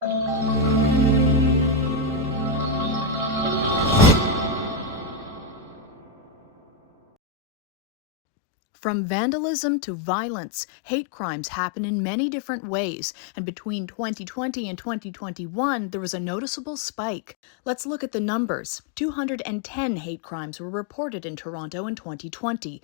From vandalism to violence, hate crimes happen in many different ways, and between 2020 and 2021, there was a noticeable spike. Let's look at the numbers. 210 hate crimes were reported in Toronto in 2020.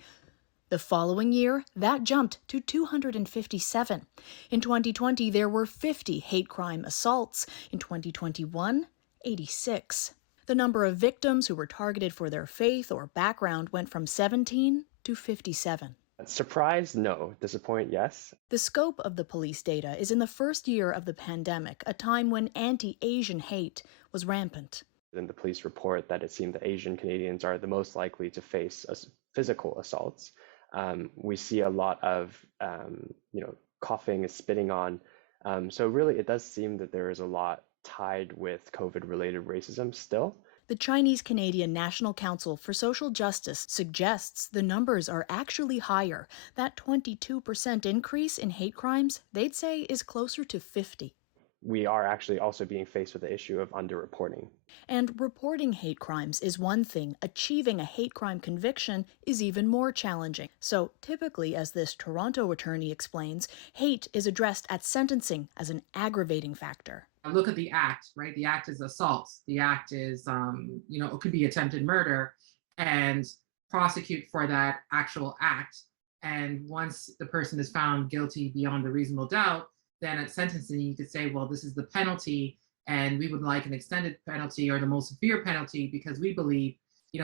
The following year, that jumped to 257. In 2020, there were 50 hate crime assaults. In 2021, 86. The number of victims who were targeted for their faith or background went from 17 to 57. Surprise? No. Disappoint? Yes. The scope of the police data is in the first year of the pandemic, a time when anti-Asian hate was rampant. In the police report that it seemed that Asian Canadians are the most likely to face physical assaults. We see a lot of, coughing and spitting on. So really, it does seem that there is a lot tied with COVID-related racism still. The Chinese Canadian National Council for Social Justice suggests the numbers are actually higher. That 22% increase in hate crimes, they'd say, is closer to 50. We are actually also being faced with the issue of underreporting. And reporting hate crimes is one thing. Achieving a hate crime conviction is even more challenging. So typically, as this Toronto attorney explains, hate is addressed at sentencing as an aggravating factor. Look at the act, right? The act is assault. The act is, it could be attempted murder, and prosecute for that actual act. And once the person is found guilty beyond a reasonable doubt, then at sentencing, you could say, well, this is the penalty, and we would like an extended penalty or the most severe penalty because we believe,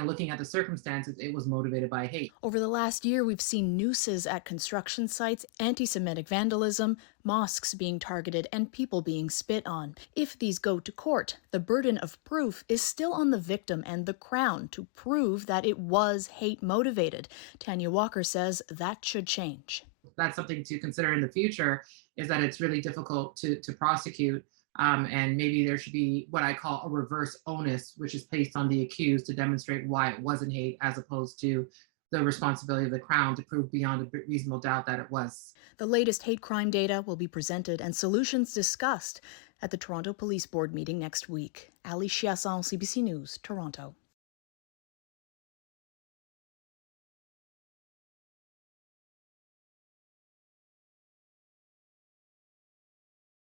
looking at the circumstances, it was motivated by hate. Over the last year, we've seen nooses at construction sites, anti-Semitic vandalism, mosques being targeted, and people being spit on. If these go to court, the burden of proof is still on the victim and the Crown to prove that it was hate-motivated. Tanya Walker says that should change. That's something to consider in the future, is that it's really difficult to prosecute. And maybe there should be what I call a reverse onus, which is placed on the accused to demonstrate why it wasn't hate, as opposed to the responsibility of the Crown to prove beyond a reasonable doubt that it was. The latest hate crime data will be presented and solutions discussed at the Toronto Police Board meeting next week. Ali Chiasson, CBC News, Toronto.